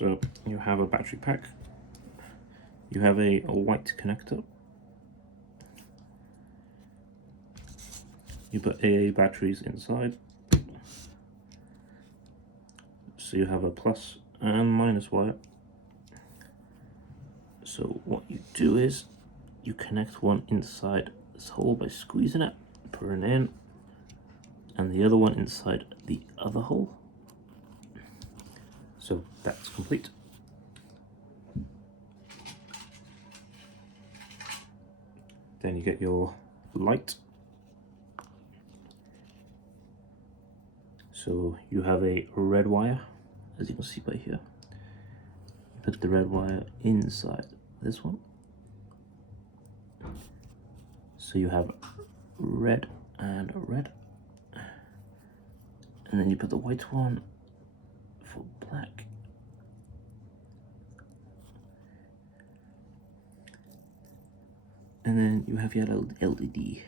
So you have a battery pack, you have a white connector, you put AA batteries inside, so you have a plus and minus wire. So what you do is you connect one inside this hole by squeezing it, put it in, and the other one inside the other hole. So that's complete. Then you get your light. So you have a red wire, as you can see by here. Put the red wire inside this one. So you have red and red. And then you put the white one for black. And then you have your LED.